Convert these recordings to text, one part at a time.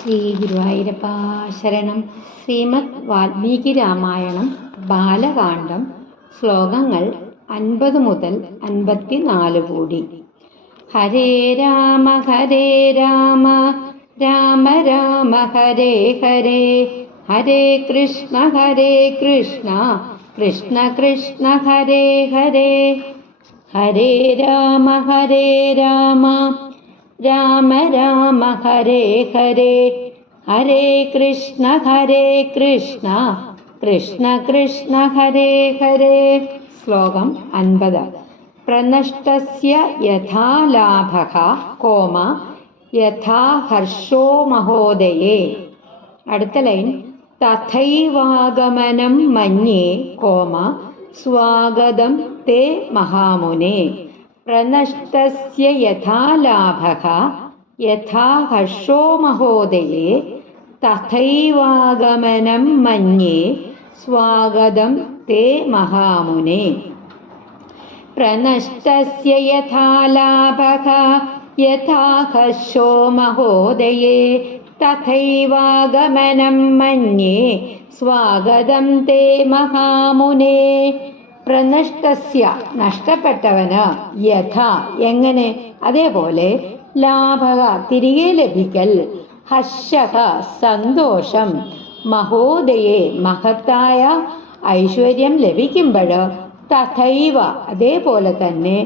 ശ്രീ ഗുരുവായൂരപ്പ ശരണം. ശ്രീമദ് വാൽമീകി രാമായണം ബാലകാണ്ഡം ശ്ലോകങ്ങൾ 50 മുതൽ 54 കൂടി. ഹരേ രാമ രാമ രാമ ഹരേ ഹരേ, ഹരേ കൃഷ്ണ കൃഷ്ണ കൃഷ്ണ ഹരേ ഹരേ. ഹരേ രാമ രാമ രാമ ഹരേ ഹരേ, ഹരേ കൃഷ്ണ കൃഷ്ണ കൃഷ്ണ ഹരേ ഹരേ. ശ്ലോകം 50. പ്രനഷ്ടസ്യ യഥാ ലാഭഃ കോമ യഥാ ഹർഷോ മഹോദയേ. അടുത്ത ലൈൻ തഥൈവാഗമനം മന്യേ കോമ സ്വാഗതം തേ മഹാമുനെ. പ്രനഷ്ടസ്യ യഥാ ലാഭഃ യഥാ ഹർഷോ മഹോദയേ, തഥൈവാഗമനം മന്യേ സ്വാഗതം തേ മഹാമുനെ. പ്രനഷ്ടസ്യ യഥാ ലാഭഃ യഥാ ഹർഷോ മഹോദയേ, തഥൈവാഗമനം മന്യേ സ്വാഗതം തേ മഹാമുനെ. പ്രനഷ്ടസ്യ നഷ്ടപ്പെട്ടവന്, യഥാ എങ്ങനെ, അതേപോലെ, ലാഭക തിരികെ ലഭിക്കൽ, ഹർഷഃ സന്തോഷം, മഹോദയേ മഹത്തായ ഐശ്വര്യം ലഭിക്കുമ്പോൾ, തഥൈവ അതേപോലെ തന്നെ,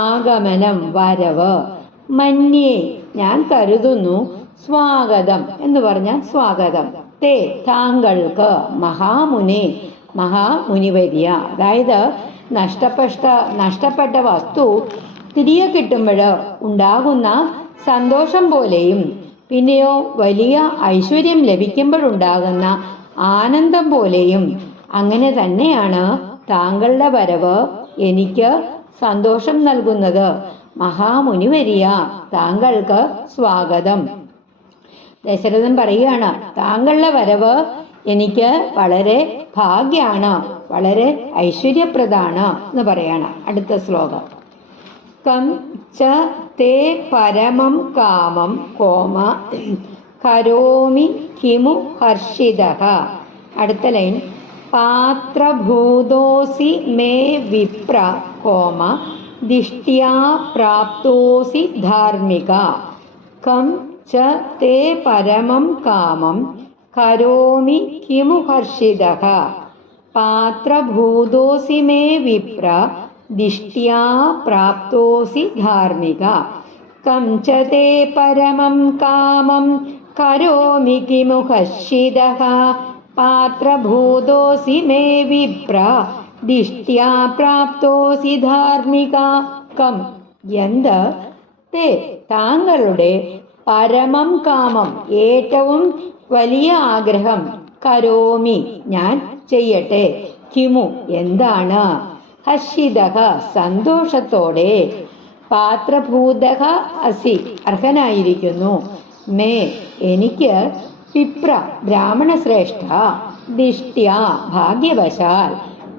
ആഗമനം വരവ്, മന്യേ ഞാൻ കരുതുന്നു, സ്വാഗതം എന്ന് പറഞ്ഞാൽ സ്വാഗതം, തേ താങ്കൾക്ക്, മഹാമുനെ മഹാമുനിവര്യ. അതായത് നഷ്ടപ്പെട്ട വസ്തു തിരികെ കിട്ടുമ്പോൾ ഉണ്ടാകുന്ന സന്തോഷം പോലെയും, പിന്നെയോ വലിയ ഐശ്വര്യം ലഭിക്കുമ്പോഴുണ്ടാകുന്ന ആനന്ദം പോലെയും, അങ്ങനെ തന്നെയാണ് താങ്കളുടെ വരവ് എനിക്ക് സന്തോഷം നൽകുന്നത്. മഹാമുനിവര്യ താങ്കൾക്ക് സ്വാഗതം. ദശരഥൻ പറയുകയാണ്, താങ്കളുടെ വരവ് എനിക്ക് വളരെ ഭാഗ്യാണ്, വളരെ ഐശ്വര്യപ്രദാണ് എന്ന് പറയാണ്. അടുത്ത ശ്ലോകം കം ച തേ പരമം കാമം കോമ കരോമി കിമു ഹർഷിതഃ. അടുത്ത ലൈൻ പാത്രഭൂതോസി മേ വിപ്ര കോമ ദിഷ്ട്യാ പ്രാപ്തോസി ധാർമ്മിക. കം ച തേ പരമം കാമം കരോമി കിമു ഹർഷിതഃ, പാത്രഭൂതോസി മേ വിപ്ര ദിഷ്ട്യാ പ്രാപ്തോസി ധാർമ്മിക. കം ച തേ പരമം കാമം കരോമി കിമു ഹർഷിതഃ, പാത്രഭൂതോസി മേ വിപ്ര ദിഷ്ട്യാ പ്രാപ്തോസി ധാർമ്മിക. കം എന്ത്, തേ താങ്കളുടെ, പരമം കാമം ഏറ്റവും വലിയ ആഗ്രഹം, കരോമി ഞാൻ ചെയ്യട്ടെ, കിമു എന്താണ്, ഹർഷിതഃ സന്തോഷത്തോടെ, പാത്രഭൂതഃ അസി അർഹനായിരിക്കുന്നു, മേ എനിക്ക്, വിപ്ര ബ്രാഹ്മണശ്രേഷ്ഠ, ദിഷ്ട്യാ ഭാഗ്യവശാൽ,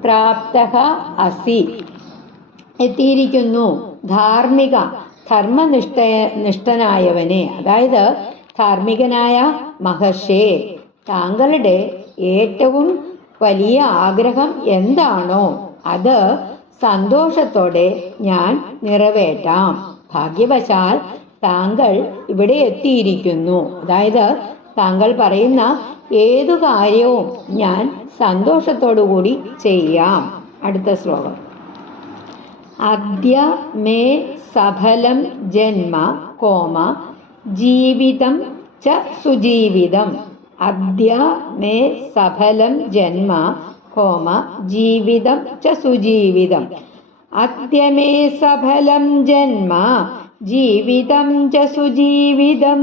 പ്രാപ്തഃ അസി എത്തിയിരിക്കുന്നു, ധാർമ്മിക ധർമ്മനിഷ്ഠനായവനെ, അതായത് ധാർമ്മികനായ മഹർഷേ, താങ്കളുടെ ഏറ്റവും വലിയ ആഗ്രഹം എന്താണോ അത് സന്തോഷത്തോടെ ഞാൻ നിറവേറ്റാം. ഭാഗ്യവശാൽ താങ്കൾ ഇവിടെ എത്തിയിരിക്കുന്നു. അതായത് താങ്കൾ പറയുന്ന ഏതു കാര്യവും ഞാൻ സന്തോഷത്തോടു കൂടി ചെയ്യാം. അടുത്ത ശ്ലോകം അദ്യ മേ സഫലം ജന്മ കോമ ജീവിതം ച സുജീവിതം. അദ്യ മേ സഫലം ജന്മ കോമ ജീവിതം ച സുജീവിതം. അദ്യ മേ സഫലം ജന്മ ജീവിതം ച സുജീവിതം.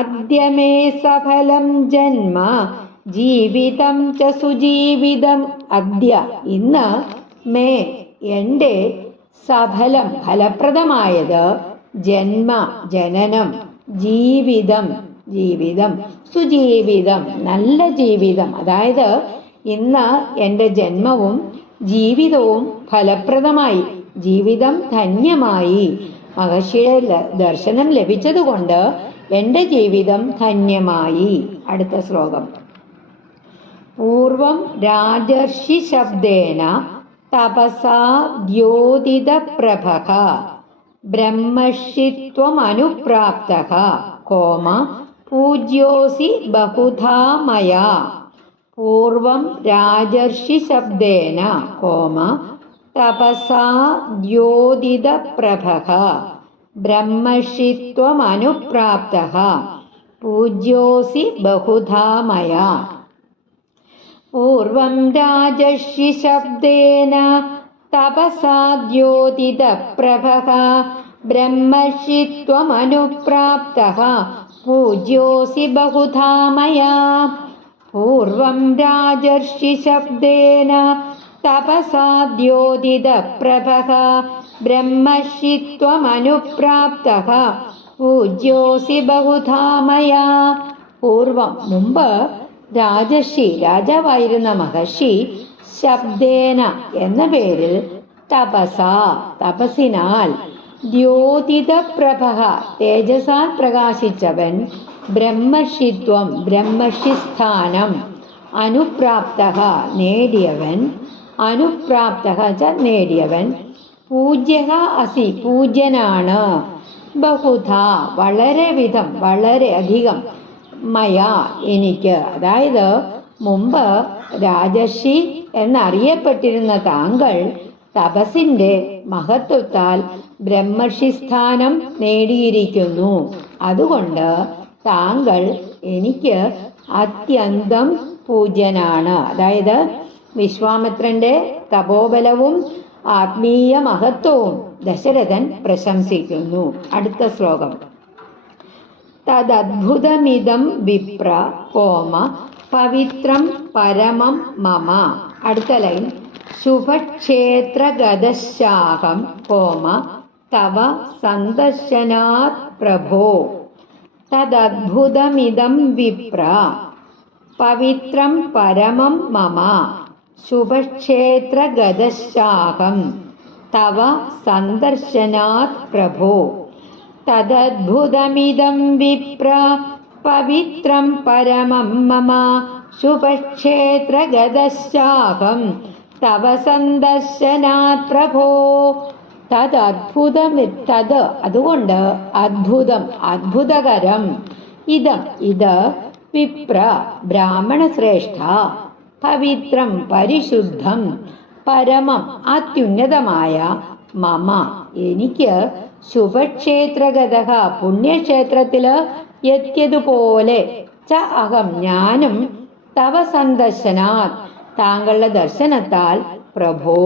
അദ്യ മേ സഫലം ജന്മ ജീവിതം ച സുജീവിതം. അദ്യ ഇന്ന്, മേ എൻ്റെ, സഫലം ഫലപ്രദമായത്, ജന്മ ജനനം, ജീവിതം സുജീവിതം നല്ല ജീവിതം. അതായത് ഇന്ന് എൻ്റെ ജന്മവും ജീവിതവും ഫലപ്രദമായി, ജീവിതം ധന്യമായി, മഹർഷിയുടെ ദർശനം ലഭിച്ചതുകൊണ്ട് എൻ്റെ ജീവിതം ധന്യമായി. അടുത്ത ശ്ലോകം. പൂർവം രാജർഷി ശബ്ദേന തപസാ ദ്യോതിത പ്രഭഃ ബ്രഹ്മർഷിത്വമനുപ്രാപ്തഃ കോമ പൂജ്യോസി ബഹുധാ മയാ. പൂർവം രാജർഷി ശബ്ദേന കോമ തപസാ ദ്യോതിത പ്രഭഃ ബ്രഹ്മർഷിത്വമനുപ്രാപ്തഃ പൂജ്യോസി ബഹുധാ മയാ. പൂർവം രാജർഷി ശബ്ദേന തപസാ ദ്യോതിത പ്രഭഃ ബ്രഹ്മർഷിത്വമനുപ്രാപ്തഃ പൂജ്യോസി ബഹുധാ മയാ. പൂർവം രാജർഷി ശബ്ദേന തപസാ ദ്യോതിത പ്രഭഃ ബ്രഹ്മർഷിത്വമനുപ്രാപ്തഃ പൂജ്യോസി ബഹുധാ മയാ. പൂർവം മുമ്പ് രാജർഷി രാജാവായിരുന്ന മഹർഷി ശബ്ദേന എന്ന പേരിൽ തപസാ തപസിനാൽ ദ്യോതിത പ്രഭഃ തേജസാൽ പ്രകാശിച്ചവൻ ബ്രഹ്മർഷിത്വം ബ്രഹ്മർഷിസ്ഥാനം അനുപ്രാപ്തഃ നേടിയവൻ അനുപ്രാപ്തഃ നേടിയവൻ പൂജ്യഃ അസി പൂജ്യനാണ് ബഹുധാ വളരെ വിധം വളരെ അധികം മയാ എനിക്ക്. അതായത് മുമ്പ് രാജർഷി എന്നറിയപ്പെട്ടിരുന്ന താങ്കൾ തപസിന്റെ മഹത്വത്താൽ ബ്രഹ്മർഷിസ്ഥാനം നേടിയിരിക്കുന്നു. അതുകൊണ്ട് താങ്കൾ എനിക്ക് അത്യന്തം പൂജ്യനാണ്. അതായത് വിശ്വാമിത്രന്റെ തപോബലവും ആത്മീയ മഹത്വവും ദശരഥൻ പ്രശംസിക്കുന്നു. അടുത്ത ശ്ലോകം. തദദ്ഭുതമിദം വിപ്ര കോമ പവിത്രം പരമം മമ. അടുത്ത ലൈൻ. ശുഭക്ഷേത്രഗതശാഹം കോമ തവ സന്ദർശനാത് പ്രഭോ. തദദ്ഭുതമിദം വിപ്ര പവിത്രം പരമം മമ ശുഭക്ഷേത്രഗതശാഹം തവ സന്ദർശനാത് പ്രഭോ. തദദ്ഭുതമിദം വിപ്ര പവിത്രം പരമം മമ ശുഭക്ഷേത്രഗതശാഹം തവ സന്ദർശനാത് പ്രഭോ. തദദ്ഭുതം തത് അതുകൊണ്ട് അദ്ഭുതം അദ്ഭുതകരം ഇതം ഇത് വിപ്ര ബ്രാഹ്മണ ശ്രേഷ്ഠ പവിത്രം പരിശുദ്ധം പരമം അത്യുന്നതമായ മമ എനിക്ക് ശുഭക്ഷേത്രഗതഃ പുണ്യക്ഷേത്രത്തില് എത്തിയതുപോലെ ച അഹം ഞാനും തവ സന്ദർശനാത് താങ്കളുടെ ദർശനത്താൽ പ്രഭോ.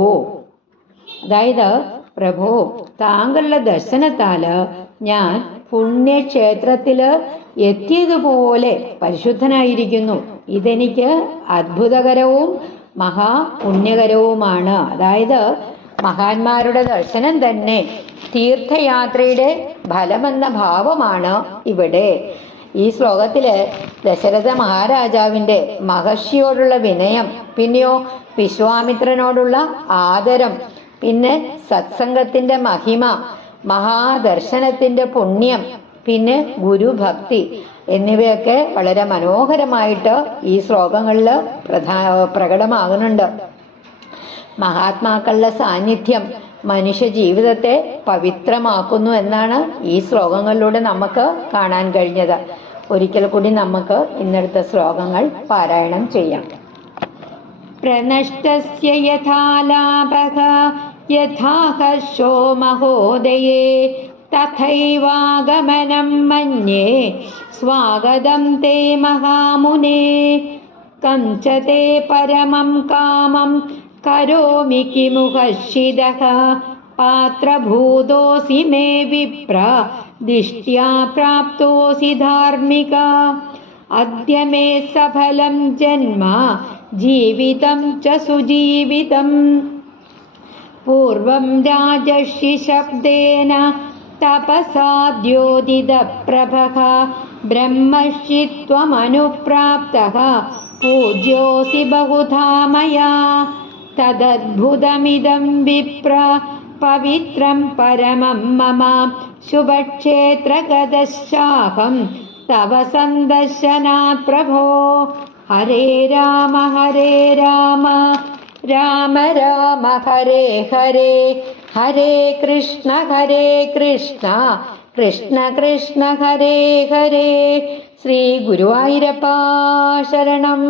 അതായത് പ്രഭോ താങ്കളുടെ ദർശനത്താല് ഞാൻ പുണ്യക്ഷേത്രത്തില് എത്തിയതുപോലെ പരിശുദ്ധനായിരിക്കുന്നു. ഇതെനിക്ക് അത്ഭുതകരവും മഹാപുണ്യകരവുമാണ്. അതായത് മഹാന്മാരുടെ ദർശനം തന്നെ തീർത്ഥയാത്രയുടെ ഫലമെന്ന ഭാവമാണ് ഇവിടെ. ഈ ശ്ലോകത്തില് ദശരഥ മഹാരാജാവിന്റെ മഹർഷിയോടുള്ള വിനയം, പിന്നെയോ വിശ്വാമിത്രനോടുള്ള ആദരം, പിന്നെ സത്സംഗത്തിന്റെ മഹിമ, മഹാദർശനത്തിന്റെ പുണ്യം, പിന്നെ ഗുരുഭക്തി എന്നിവയൊക്കെ വളരെ മനോഹരമായിട്ട് ഈ ശ്ലോകങ്ങളിൽ പ്രകടമാകുന്നുണ്ട്. മഹാത്മാക്കളുടെ സാന്നിധ്യം മനുഷ്യ ജീവിതത്തെ പവിത്രമാക്കുന്നു എന്നാണ് ഈ ശ്ലോകങ്ങളിലൂടെ നമുക്ക് കാണാൻ കഴിഞ്ഞത്. ഒരിക്കൽ കൂടി നമുക്ക് ഇന്നടുത്ത ശ്ലോകങ്ങൾ പാരായണം ചെയ്യാം. പ്രനഷ്ടസ്യ യഥാ ലാഭഃ യഥാ ഹർഷോ മഹോദയേ തഥൈവാഗമനം മന്യേ സ്വാഗതം തേ മഹാമുനേ. കഞ്ചതേ പരമം കാമം കരോമി കിമുഹർഷിതഃ പാത്രഭൂതോസി മേ വിപ്ര ദിഷ്ട്യാ പ്രാപ്തോസി ധാർമ്മിക. അദ്യ മേ സഫലം ജന്മ ജീവിതം ച സുജീവിതം. പൂർവം രാജർഷി ശബ്ദേന തപസാ ദ്യോതിത പ്രഭഃ ബ്രഹ്മർഷിത്വമനുപ്രാപ്തഃ പൂജ്യോസി ബഹുധാ മയാ. തദദ്ഭുതമിദം വിപ്ര പവിത്രം പരമം മമ ശുഭക്ഷേത്രഗതശ്ചാഹം തവ സന്ദർശനാത് പ്രഭോ. ഹരേ രാമ രാമ രാമ ഹരേ ഹരേ, ഹരേ കൃഷ്ണ കൃഷ്ണ കൃഷ്ണ ഹരേ ഹരേ. ശ്രീ ഗുരുവായൂരപ്പ ശരണം.